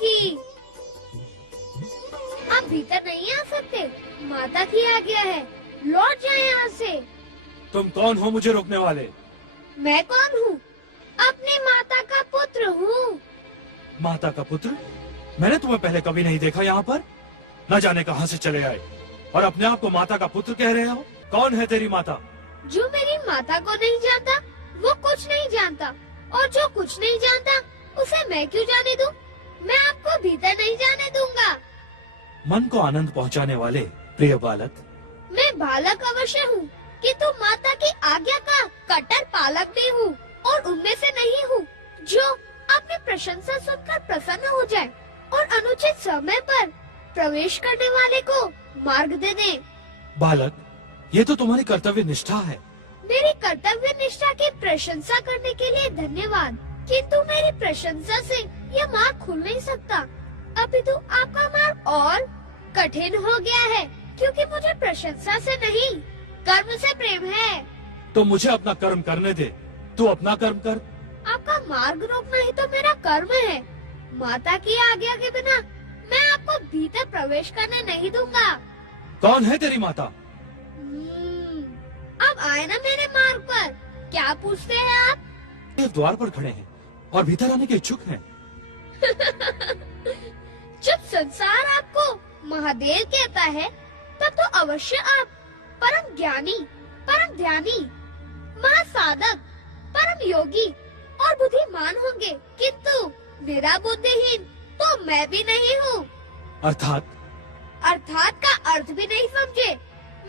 की। आप भीतर नहीं आ सकते, माता की आज्ञा है, लौट जाए यहाँ से। तुम कौन हो मुझे रोकने वाले? मैं कौन हूँ? अपनी माता का पुत्र हूँ। माता का पुत्र? मैंने तुम्हें पहले कभी नहीं देखा यहाँ पर। न जाने कहाँ से चले आए और अपने आप को माता का पुत्र कह रहे हो। कौन है तेरी माता? जो मेरी माता को नहीं जानता वो कुछ नहीं जानता, और जो कुछ नहीं जानता उसे मैं क्यों जाने दूं? मैं आपको भीतर नहीं जाने दूंगा। मन को आनंद पहुँचाने वाले प्रिय बालक, मैं बालक अवश्य हूँ, किंतु माता की आज्ञा का कट्टर पालक भी हूँ, और उनमें से नहीं हूँ जो अपनी प्रशंसा सुनकर प्रसन्न हो जाए और अनुचित समय पर प्रवेश करने वाले को मार्ग दे दे। बालक, ये तो तुम्हारी कर्तव्य निष्ठा है। मेरी कर्तव्य निष्ठा की प्रशंसा करने के लिए धन्यवाद, किंतु मेरी प्रशंसा से यह मार्ग खुल नहीं सकता। अभी तो आपका मार्ग और कठिन हो गया है, क्योंकि मुझे प्रशंसा से नहीं कर्म से प्रेम है। तो मुझे अपना कर्म करने दे, तू अपना कर्म कर। आपका मार्ग रोकना ही तो मेरा कर्म है। माता की आज्ञा के बिना मैं आपको भीतर प्रवेश करने नहीं दूंगा। कौन है तेरी माता? अब आए ना मेरे मार्ग पर। क्या पूछते हैं आप? ये द्वार पर खड़े हैं और भीतर आने के इच्छुक हैं। जब संसार आपको महादेव कहता है, तब तो अवश्य आप परम ज्ञानी, परम ध्यानी, महासाधक, परम योगी और बुद्धिमान होंगे, किंतु मेरा बुद्धिहीन तो मैं भी नहीं हूँ। अर्थात का अर्थ भी नहीं समझे।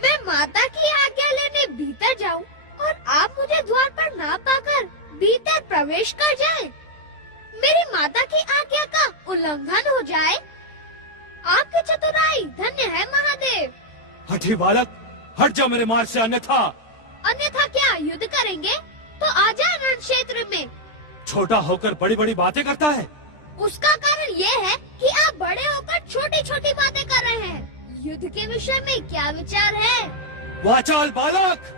मैं माता की आज्ञा लेने भीतर जाऊँ और आप मुझे द्वार पर ना पाकर भीतर प्रवेश कर जाएं। मेरी माता की आज्ञा का उल्लंघन हो जाए। आपकी चतुराई धन्य है महादेव। हठी बालक, हट जा मेरे मार्ग से, अन्यथा क्या युद्ध करेंगे? तो आ जाए रण क्षेत्र में। छोटा होकर बड़ी बड़ी बातें करता है। उसका कारण ये है कि आप बड़े होकर छोटी छोटी बातें कर रहे हैं। युद्ध के विषय में क्या विचार है? वाचाल बालक!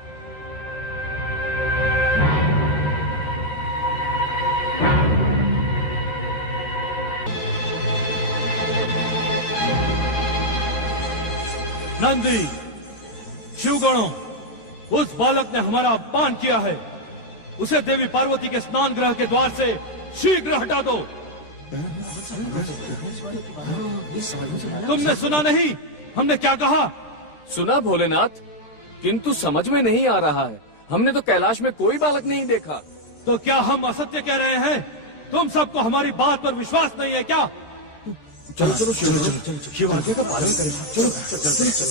नंदी, शिवगणों, उस बालक ने हमारा अपमान किया है। उसे देवी पार्वती के स्नान गृह के द्वार से शीघ्र हटा दो। तुमने सुना नहीं हमने क्या कहा? सुना भोलेनाथ, किंतु समझ में नहीं आ रहा है। हमने तो कैलाश में कोई बालक नहीं देखा। तो क्या हम असत्य कह रहे हैं? तुम सबको हमारी बात पर विश्वास नहीं है क्या? चलो चलो शिव आज्ञा का पालन करें। चलो चलो।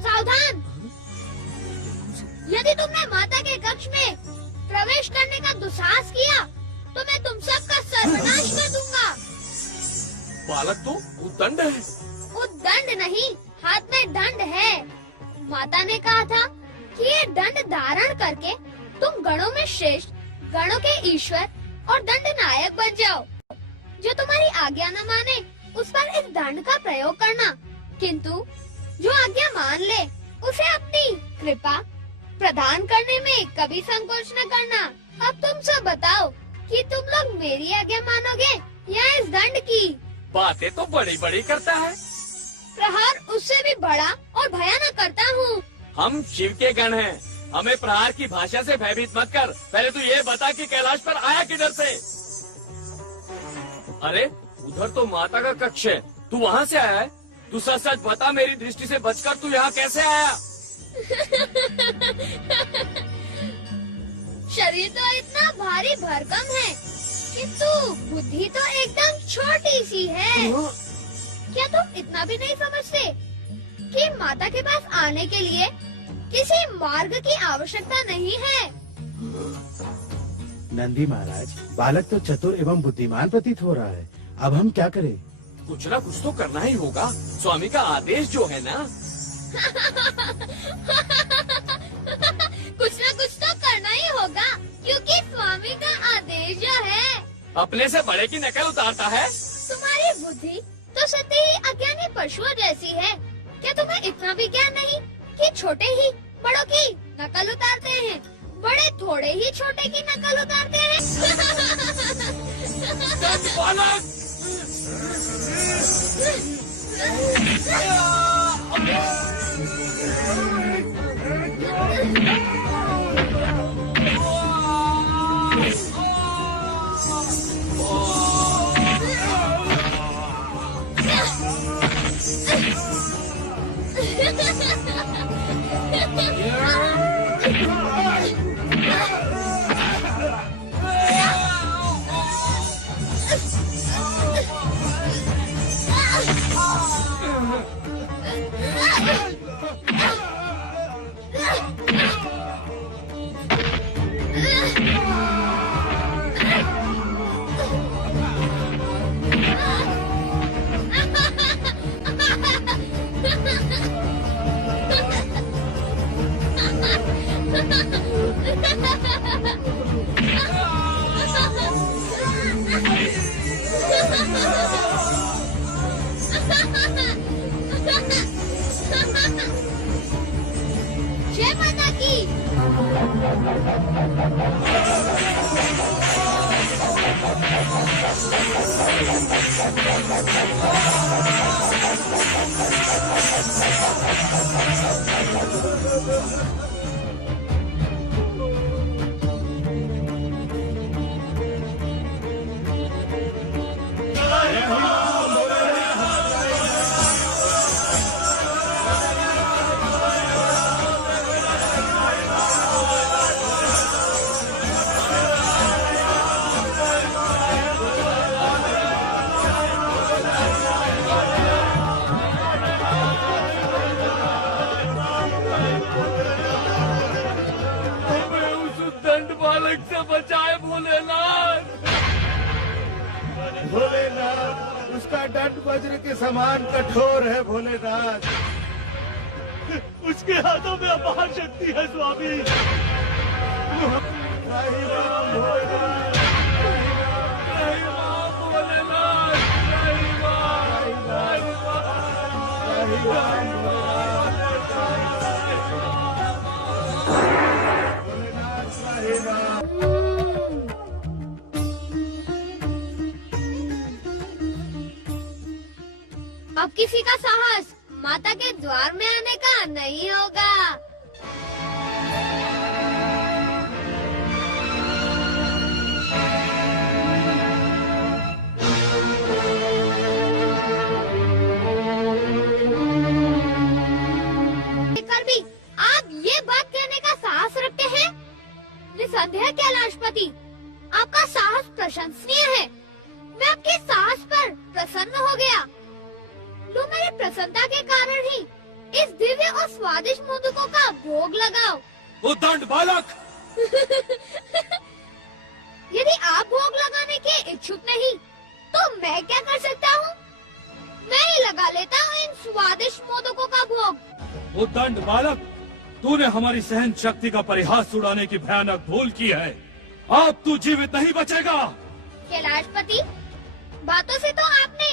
सावधान! यदि तुमने माता के कक्ष में प्रवेश करने का दुस्साहस किया, तो मैं तुम सबका सर्वनाश कर दूंगा। बालक तो उद्दंड है। उद्दंड नहीं, हाथ में दंड है। माता ने कहा था कि ये दंड धारण करके तुम गणों में श्रेष्ठ, गणों के ईश्वर और दंड नायक बन जाओ। जो तुम्हारी आज्ञा न माने उस पर इस दंड का प्रयोग करना, किंतु जो आज्ञा मान ले उसे अपनी कृपा प्रदान करने में कभी संकोच न करना। अब तुम सब बताओ कि तुम लोग मेरी आज्ञा मानोगे या इस दंड की? बातें तो बड़ी बड़ी करता है। प्रहार उससे भी बड़ा और भयानक करता हूँ। हम शिव के गण हैं। हमें प्रहार की भाषा से भयभीत मत कर। पहले तू ये बता कि कैलाश पर आया किधर से? अरे उधर तो माता का कक्ष है, तू वहाँ से आया है? तू सच सच बता, मेरी दृष्टि से बचकर तू यहाँ कैसे आया? शरीर तो इतना भारी भरकम है, किंतु बुद्धि तो एकदम छोटी सी है। क्या तुम इतना भी नहीं समझते कि माता के पास आने के लिए किसी मार्ग की आवश्यकता नहीं है? नंदी महाराज, बालक तो चतुर एवं बुद्धिमान प्रतीत हो रहा है। अब हम क्या करें? कुछ ना कुछ तो करना ही होगा। स्वामी का आदेश जो है ना। अपने से बड़े की नकल उतारता है। तुम्हारी बुद्धि तो सत्य ही अज्ञानी पशुओं जैसी है। क्या तुम्हें इतना भी ज्ञान नहीं कि छोटे ही बड़ों की नकल उतारते हैं, बड़े थोड़े ही छोटे की नकल उतारते हैं। दंड बालक! जय माता की। हमें उस दंड बालक से बचाए भोलेनाथ। भोलेनाथ, उसका दंड वज्र के समान कठोर है भोलेनाथ। उसके हाथों में अपार शक्ति है स्वामी। राही राम भोलेनाथ, नहीं मां भोलेनाथ, नहीं मां, नहीं मां। राही राम भोलेनाथ, राही राम। अब किसी का साहस माता के द्वार में आने का नहीं होगा। कर भी आप ये बात कहने का साहस रखते हैं? निसंदेह कैलाशपति, आपका साहस प्रशंसनीय है। मैं आपके साहस पर प्रसन्न हो गया। लो, मेरी प्रसन्नता के कारण ही इस दिव्य और स्वादिष्ट मोदकों का भोग लगाओ। वो दंड बालक! यदि आप भोग लगाने के इच्छुक नहीं, तो मैं क्या कर सकता हूँ? मैं ही लगा लेता हूँ इन स्वादिष्ट मोदकों का भोग। वो दंड बालक, तूने हमारी सहन शक्ति का परिहास उड़ाने की भयानक भूल की है। अब तू जीवित नहीं बचेगा। कैलाशपति, बातों से तो आपने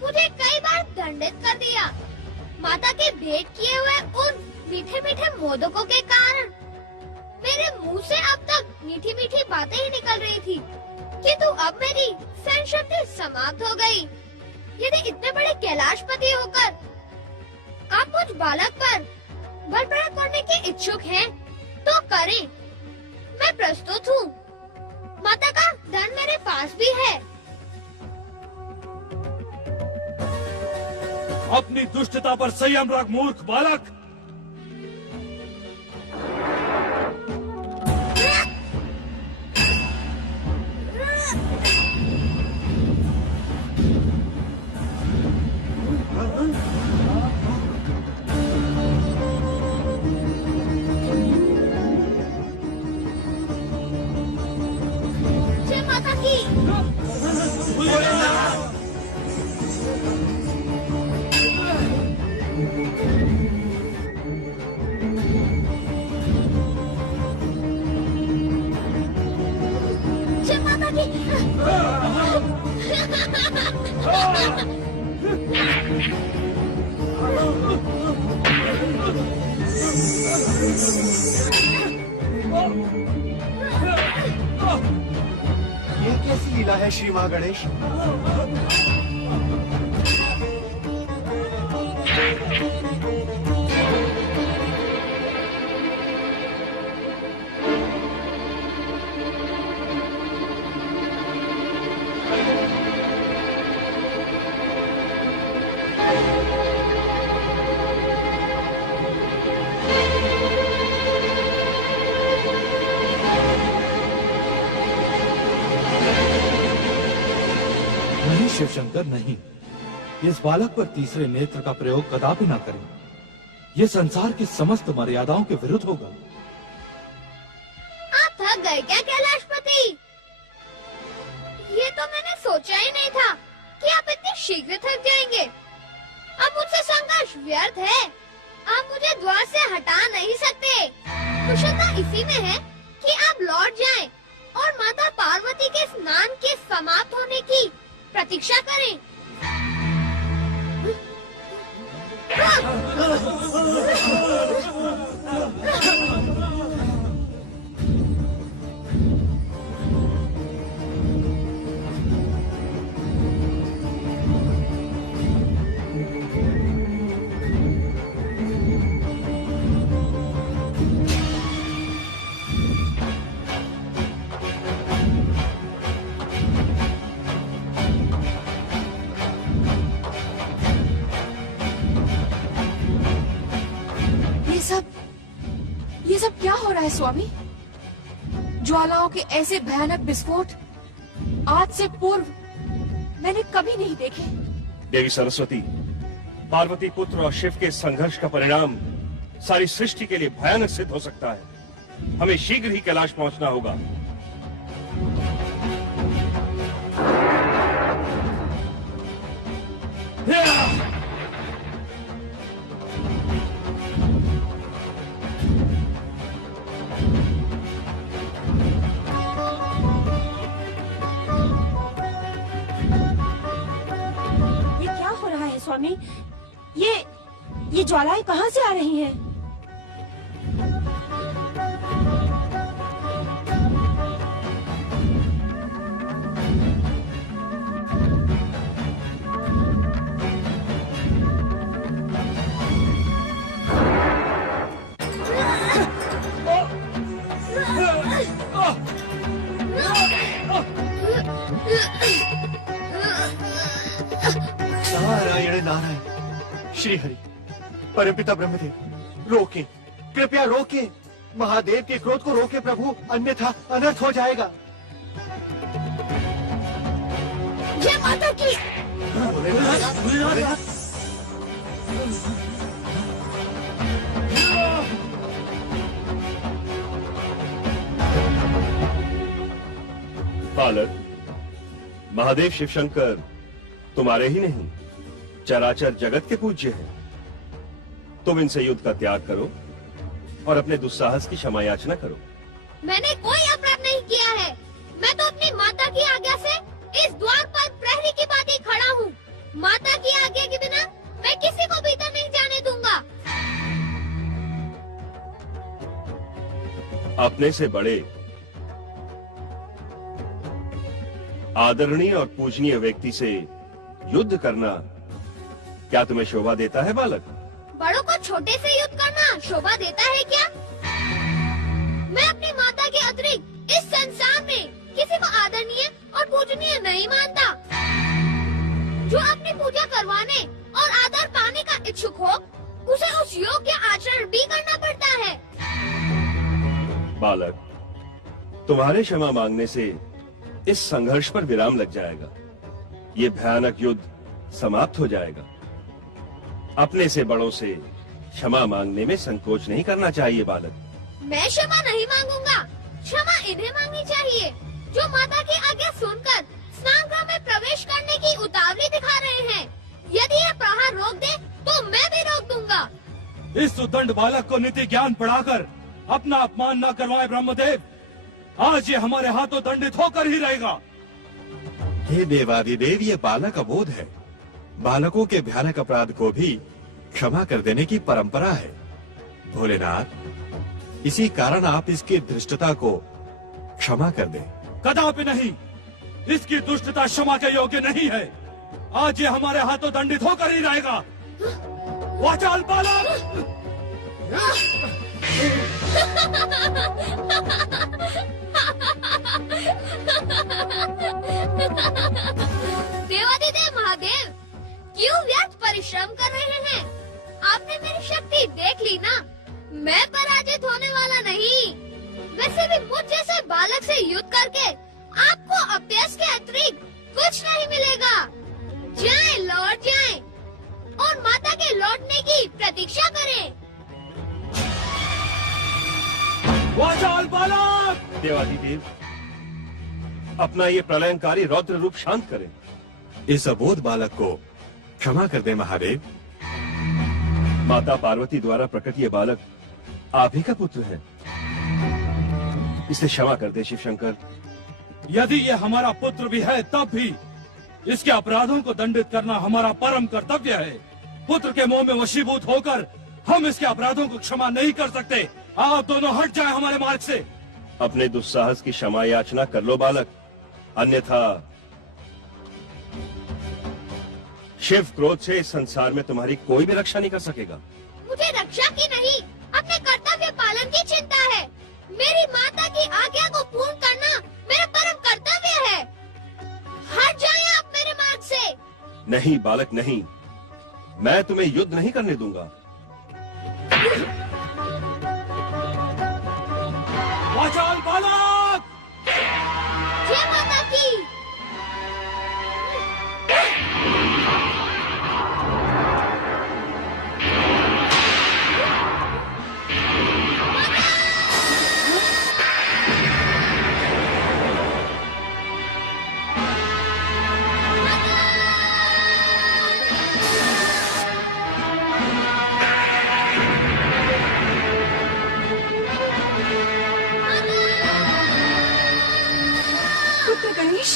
मुझे कई बार दंडित कर दिया। माता के भेंट किए हुए उन मीठे मीठे मोदकों के कारण मेरे मुंह से अब तक मीठी मीठी बातें ही निकल रही थी, किंतु अब मेरी सहन शक्ति समाप्त हो गई। यदि इतने बड़े कैलाशपति होकर आप मुझ बालक पर बल प्रयोग करने के इच्छुक हैं, तो करें। मैं प्रस्तुत हूँ। माता का दंड मेरे पास भी है। अपनी दुष्टता पर संयम रख मूर्ख बालक। जय माता की। जय माता की। ये कैसी लीला है श्री महागणेश? नहीं शिवशंकर, नहीं। इस बालक पर तीसरे नेत्र का प्रयोग कदापि न करें। यह संसार की समस्त मर्यादाओं के विरुद्ध होगा। आप थक गए क्या कैलाशपति? ये तो मैंने सोचा ही नहीं था कि आप इतने शीघ्र थक जाएंगे। अब मुझसे संघर्ष व्यर्थ है। आप मुझे द्वार से हटा नहीं सकते। कुशलता इसी में है कि आप लौट जाएं और माता पार्वती के स्नान के समाप्त होने की प्रतीक्षा करें। ये सब क्या हो रहा है स्वामी? ज्वालाओं के ऐसे भयानक विस्फोट आज से पूर्व मैंने कभी नहीं देखे। देवी सरस्वती, पार्वती पुत्र और शिव के संघर्ष का परिणाम सारी सृष्टि के लिए भयानक सिद्ध हो सकता है। हमें शीघ्र ही कैलाश पहुंचना होगा। स्वामी, ये ज्वालाएं कहाँ से आ रही हैं? नारायण नारायण। श्री हरि, परमपिता ब्रह्मदेव, रोके, कृपया रोके। महादेव के क्रोध को रोके प्रभु, अन्यथा अनर्थ हो जाएगा। जय माता की। बालक, महादेव शिव शंकर तुम्हारे ही नहीं, चराचर जगत के पूज्य हैं। तुम इनसे युद्ध का त्याग करो और अपने दुस्साहस की क्षमा याचना करो। मैंने कोई अपराध नहीं किया है। मैं तो अपनी माता की आज्ञा से इस द्वार पर प्रहरी की भांति खड़ा हूँ। माता की आज्ञा के बिना मैं किसी को भीतर नहीं जाने दूंगा। अपने से बड़े आदरणीय और पूजनीय व्यक्ति से युद्ध करना क्या तुम्हें शोभा देता है बालक? बड़ों को छोटे से युद्ध करना शोभा देता है क्या? मैं अपनी माता के अतिरिक्त इस संसार में किसी को आदरणीय और पूजनीय नहीं मानता। जो अपनी पूजा करवाने और आदर पाने का इच्छुक हो, उसे उस योग्य आचरण भी करना पड़ता है। बालक, तुम्हारे क्षमा मांगने से इस संघर्ष पर विराम लग जाएगा। ये भयानक युद्ध समाप्त हो जाएगा। अपने से बड़ों से क्षमा मांगने में संकोच नहीं करना चाहिए बालक। मैं क्षमा नहीं मांगूंगा। क्षमा इन्हें मांगनी चाहिए जो माता की आज्ञा सुनकर स्नानगृह में प्रवेश करने की उतावली दिखा रहे हैं। यदि ये प्रहार रोक दे तो मैं भी रोक दूंगा। इस उद्दंड बालक को नीति ज्ञान पढ़ाकर अपना अपमान न करवाए ब्रह्मदेव। आज ये हमारे हाथों दंडित होकर ही रहेगा। हे देवादिदेव, ये बालक अबोध है। बालकों के भयानक अपराध को भी क्षमा कर देने की परंपरा है। भोलेनाथ, इसी कारण आप इसकी धृष्टता को क्षमा कर दें। कदापि नहीं, इसकी दुष्टता क्षमा के योग्य नहीं है। आज ये हमारे हाथों दंडित होकर ही रहेगा। वाचाल बालक! देवाधिदेव महादेव, क्यों व्यर्थ परिश्रम कर रहे हैं? आपने मेरी शक्ति देख ली ना, मैं पराजित होने वाला नहीं। वैसे भी मुझ जैसे बालक से युद्ध करके आपको अभ्यास के अतिरिक्त कुछ नहीं मिलेगा। जाएं, लौट जाएं और माता के लौटने की प्रतीक्षा करें। वाचाल बालक! देवाधिदेव, अपना ये प्रलयंकारी रौद्र रूप शांत करें। इस अबोध बालक को क्षमा कर दे महादेव। माता पार्वती द्वारा प्रकट ये बालक आप ही का पुत्र है। इसे क्षमा कर दे शिव शंकर। यदि ये हमारा पुत्र भी है तब भी इसके अपराधों को दंडित करना हमारा परम कर्तव्य है। पुत्र के मोह में वशीभूत होकर हम इसके अपराधों को क्षमा नहीं कर सकते। आप दोनों हट जाएं हमारे मार्ग से। अपने दुस्साहस की क्षमा याचना कर लो बालक, अन्यथा शिव क्रोध से इस संसार में तुम्हारी कोई भी रक्षा नहीं कर सकेगा। मुझे रक्षा की नहीं, अपने कर्तव्य पालन की चिंता है। मेरी माता की आज्ञा को पूर्ण करना मेरा परम कर्तव्य है। हट जाएं आप मेरे मार्ग से। नहीं बालक नहीं, मैं तुम्हें युद्ध नहीं करने दूंगा। वाचाल बालक! जय माता की। पुत्र गणेश,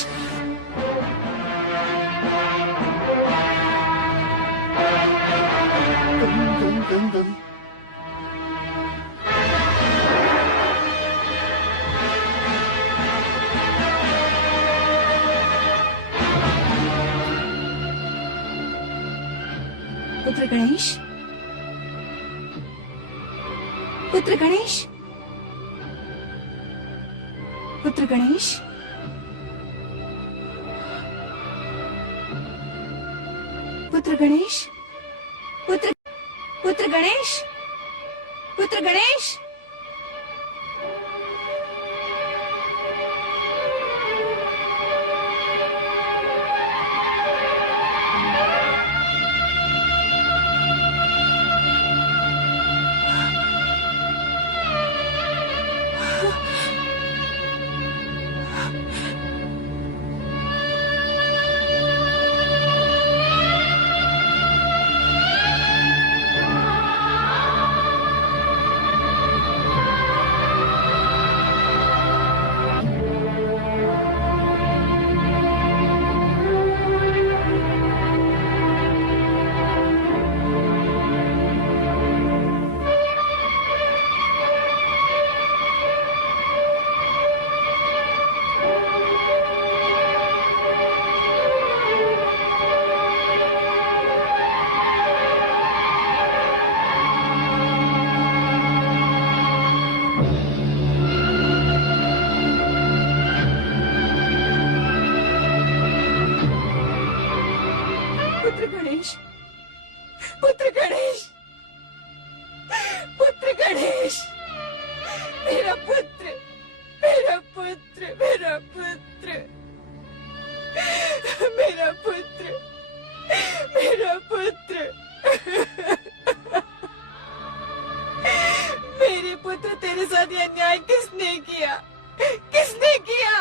गम गम गम। पुत्र गणेश, पुत्र गणेश, पुत्र गणेश, पुत्र गणेश, पुत्र गणेश, पुत्र गणेश। पुत्र गणेश, पुत्र गणेश, पुत्र गणेश, मेरा पुत्र, मेरा पुत्र, मेरा पुत्र, मेरा पुत्र, मेरा पुत्र। मेरे पुत्र, तेरे साथ ये अन्याय किसने किया? किसने किया?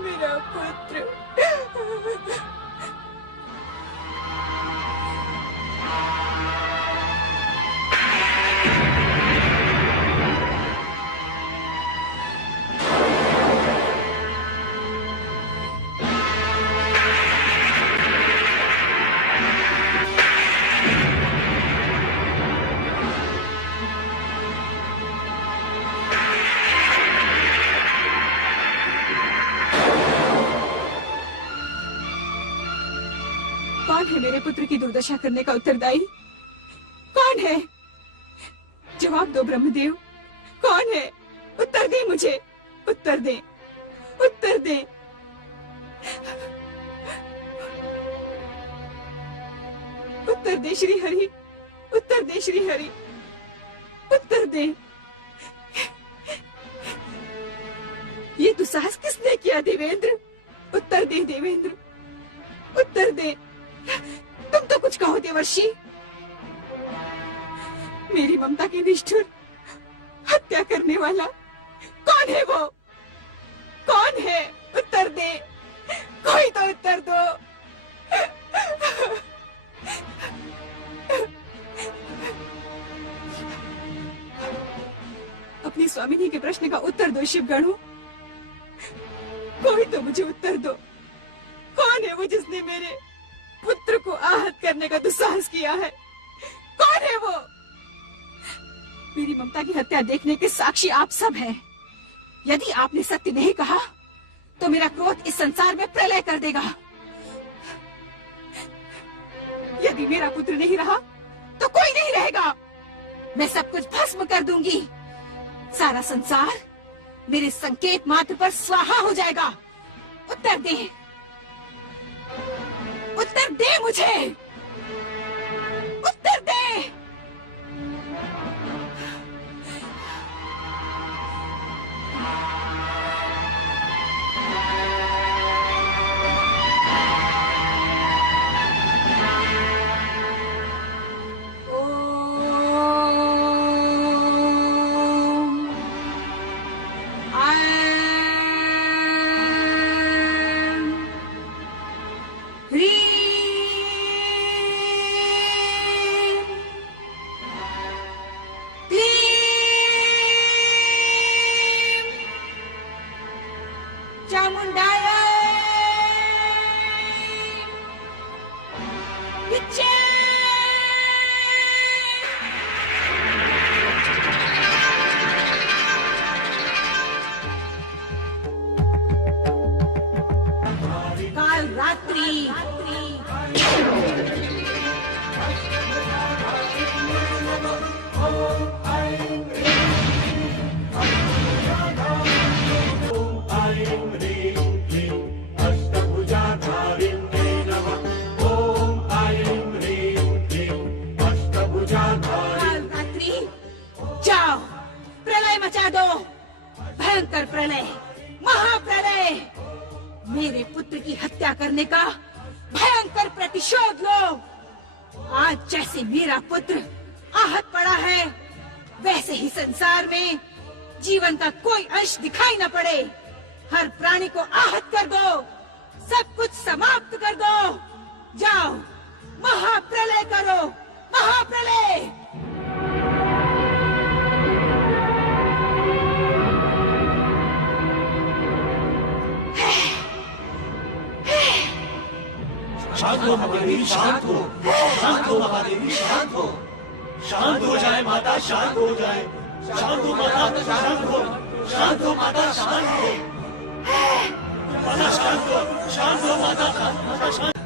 मेरा पुत्र। कौन है मेरे पुत्र की दुर्दशा करने का उत्तरदायी? कौन है? जवाब दो ब्रह्मदेव, कौन है? उत्तर दे मुझे, उत्तर दे, उत्तर दे। उत्तर दे श्री हरि, उत्तर दे श्री हरि, उत्तर दे। ये दुस्साहस किसने किया देवेंद्र? उत्तर दे देवेंद्र, उत्तर दे। तुम तो कुछ कहो देवर्षि। मेरी ममता की निष्ठुर हत्या करने वाला कौन है? वो कौन है? उत्तर दे, कोई तो उत्तर दो। अपनी स्वामिनी के प्रश्न का उत्तर दो शिवगणों, कोई तो मुझे उत्तर दो। कौन है वो जिसने मेरे पुत्र को आहत करने का दुस्साहस किया है? कौन है वो? मेरी ममता की हत्या देखने के साक्षी आप सब हैं। यदि आपने सत्य नहीं कहा तो मेरा क्रोध इस संसार में प्रलय कर देगा। यदि मेरा पुत्र नहीं रहा तो कोई नहीं रहेगा। मैं सब कुछ भस्म कर दूंगी। सारा संसार मेरे संकेत मात्र पर स्वाहा हो जाएगा। उत्तर दे, उत्तर दे मुझे, उत्तर दे। भयंकर प्रलय, महाप्रलय, मेरे पुत्र की हत्या करने का भयंकर प्रतिशोध लो। आज जैसे मेरा पुत्र आहत पड़ा है, वैसे ही संसार में जीवन का कोई अंश दिखाई न पड़े। हर प्राणी को आहत कर दो, सब कुछ समाप्त कर दो। जाओ, महाप्रलय करो, महाप्रलय। शांत हो महादेवी, शांत हो, शांत हो महादेवी, शांत हो, शांत हो जाए माता, शांत हो जाए, शांत हो माता, शांत हो, शांत हो माता, शांत हो, माता शांत हो, शांत हो माता, माता शांत,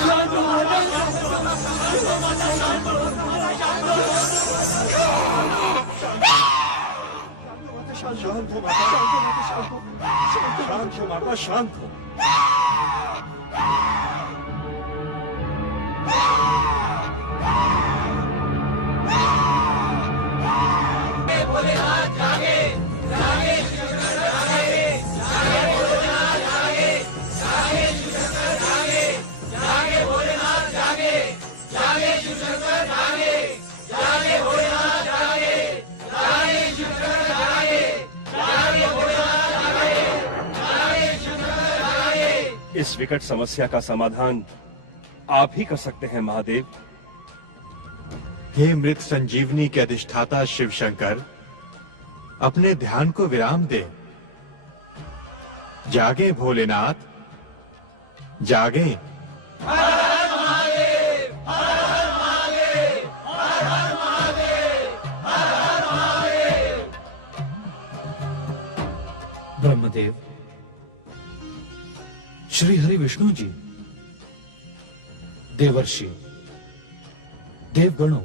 शांत हो माता, शांत हो माता, शांत हो, शांत हो, शांत हो माता, शांत हो माता, शांत हो। इस विकट समस्या का समाधान आप ही कर सकते हैं महादेव। हे मृत संजीवनी के अधिष्ठाता शिव शंकर, अपने ध्यान को विराम दे। जागे भोलेनाथ, जागे। ब्रह्मदेव, श्री हरि विष्णु जी, देवर्षि, देवगणों,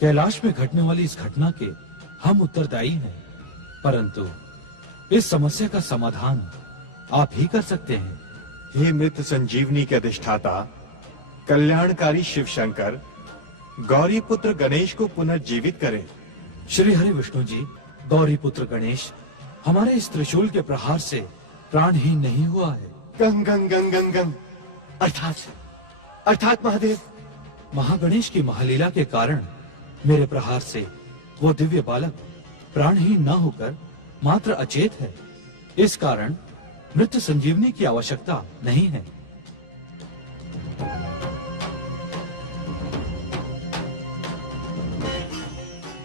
कैलाश में घटने वाली इस घटना के हम उत्तरदायी हैं, परंतु इस समस्या का समाधान आप ही कर सकते हैं। हे मृत संजीवनी के अधिष्ठाता, कल्याणकारी शिव शंकर, गौरी पुत्र गणेश को पुनर्जीवित करें। श्री हरि विष्णु जी, गौरी पुत्र गणेश हमारे इस त्रिशूल के प्रहार से प्राणहीन नहीं हुआ है। गंग गंग गंग गंग गंग, अर्थात महादेव, महागणेश की महालीला के कारण मेरे प्रहार से वो दिव्य बालक प्राणहीन न होकर मात्र अचेत है। इस कारण मृत्यु संजीवनी की आवश्यकता नहीं है।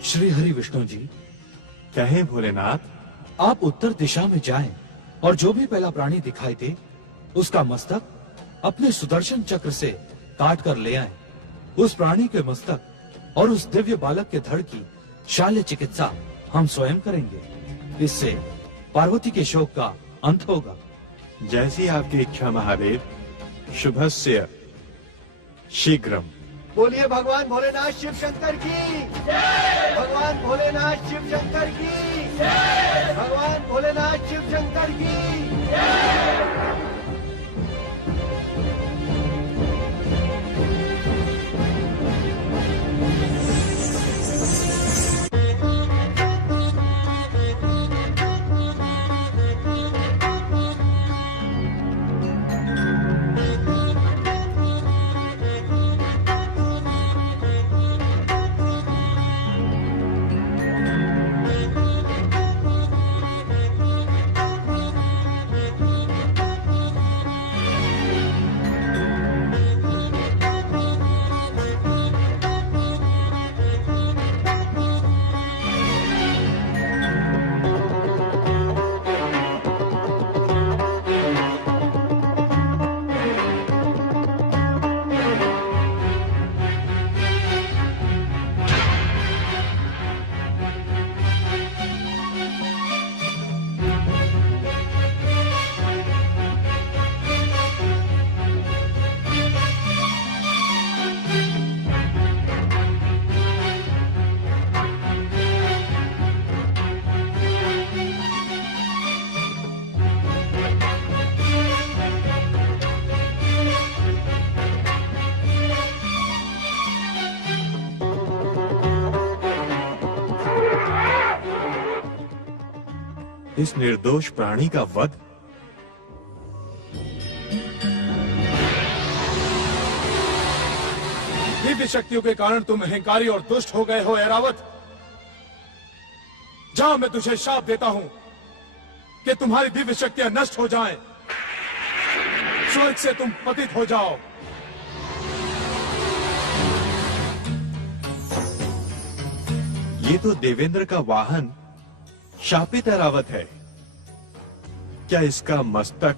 श्री हरि विष्णु जी, कहें भोलेनाथ। आप उत्तर दिशा में जाएं और जो भी पहला प्राणी दिखाई दे उसका मस्तक अपने सुदर्शन चक्र से काट कर ले आएं। उस प्राणी के मस्तक और उस दिव्य बालक के धड़ की शल्य चिकित्सा हम स्वयं करेंगे। इससे पार्वती के शोक का अंत होगा। जैसी आपकी इच्छा महादेव। शुभस्य शीघ्रम। बोलिए भगवान भोलेनाथ शिव शंकर की जय। भगवान भोलेनाथ शिव शंकर की जय। भगवान भोलेनाथ शिव शंकर की जय। इस निर्दोष प्राणी का वध। दिव्य शक्तियों के कारण तुम अहंकारी और दुष्ट हो गए हो ऐरावत। जा, मैं तुझे शाप देता हूं कि तुम्हारी दिव्य शक्तियां नष्ट हो जाएं, स्वर्ग से तुम पतित हो जाओ। ये तो देवेंद्र का वाहन शापित ऐरावत है। क्या इसका मस्तक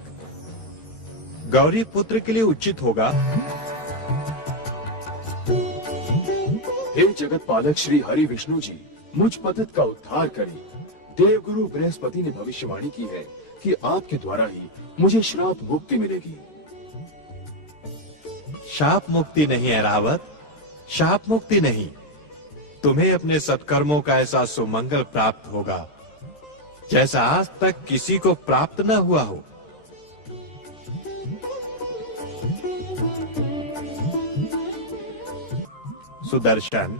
गौरी पुत्र के लिए उचित होगा? हे जगत पालक श्री हरि विष्णु जी, मुझ पतित का उद्धार करें। देवगुरु बृहस्पति ने भविष्यवाणी की है कि आपके द्वारा ही मुझे श्राप मुक्ति मिलेगी। शाप मुक्ति नहीं ऐरावत, शाप मुक्ति नहीं। तुम्हें अपने सत्कर्मों का ऐसा सुमंगल प्राप्त होगा जैसा आज तक किसी को प्राप्त न हुआ हो। सुदर्शन,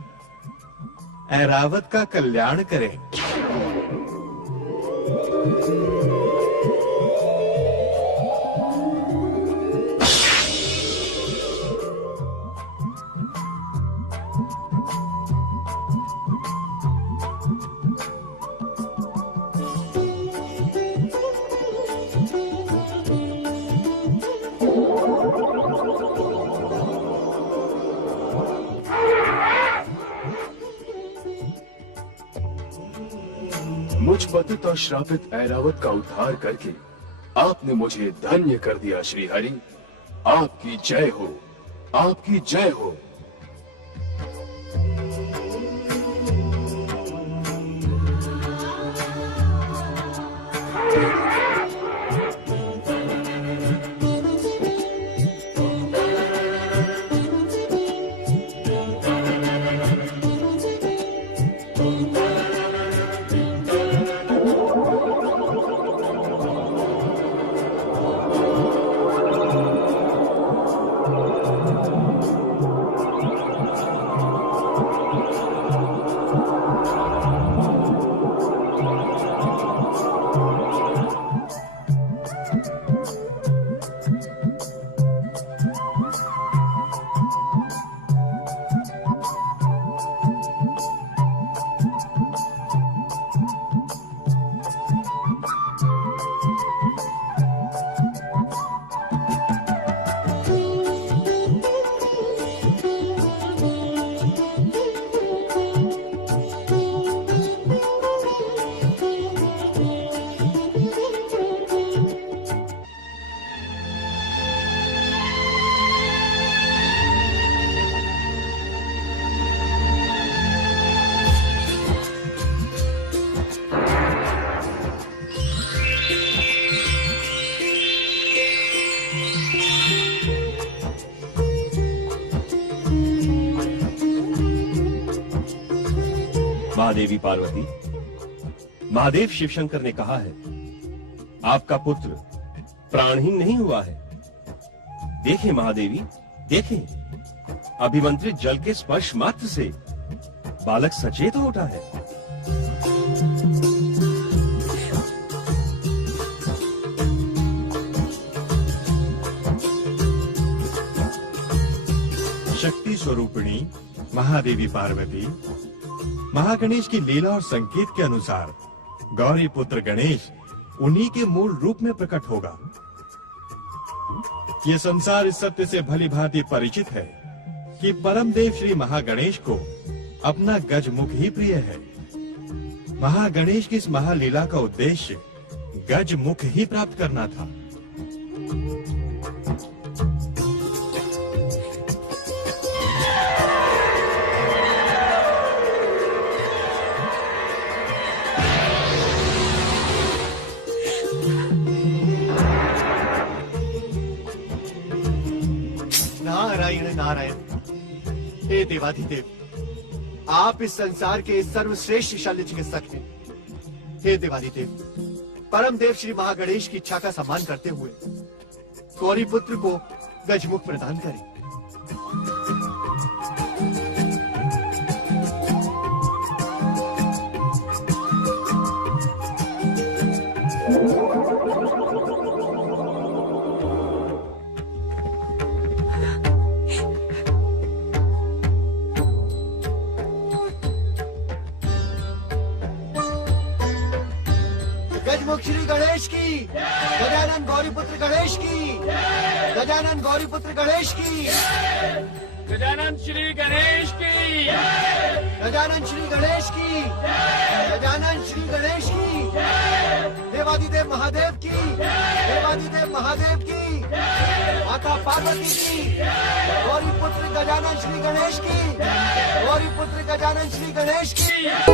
ऐरावत का कल्याण करें। मुझ पतित और श्रापित ऐरावत का उद्धार करके आपने मुझे धन्य कर दिया श्री हरि। आपकी जय हो, आपकी जय हो। महादेवी पार्वती, महादेव शिवशंकर ने कहा है आपका पुत्र प्राणहीन नहीं हुआ है। देखें महादेवी, देखें, अभिमंत्रित जल के स्पर्श मात्र से बालक सचेत हो उठा है। शक्ति स्वरूपिणी महादेवी पार्वती, महागणेश की लीला और संकेत के अनुसार गौरी पुत्र गणेश उन्हीं के मूल रूप में प्रकट होगा। ये संसार इस सत्य से भली भांति परिचित है कि परम देव श्री महागणेश को अपना गजमुख ही प्रिय है। महागणेश की इस महालीला का उद्देश्य गजमुख ही प्राप्त करना था। नारायण नारायण। हे देवाधिदेव, आप इस संसार के सर्वश्रेष्ठ शल्य चिकित्सक हैं। हे देवाधिदेव, परम देव श्री महागणेश की इच्छा का सम्मान करते हुए गौरी पुत्र को गजमुख प्रदान करें। गजमुख श्री गणेश की, गजानन गौरी पुत्र गणेश की, गजानन गौरी पुत्र गणेश की, गजानन श्री गणेश की, गजानन श्री गणेश की, गजानन श्री गणेश की, देवादिदेव महादेव की, देवादिदेव महादेव की, माता पार्वती की, गौरी पुत्र गजानन श्री गणेश की, गौरी पुत्र गजानन श्री गणेश की।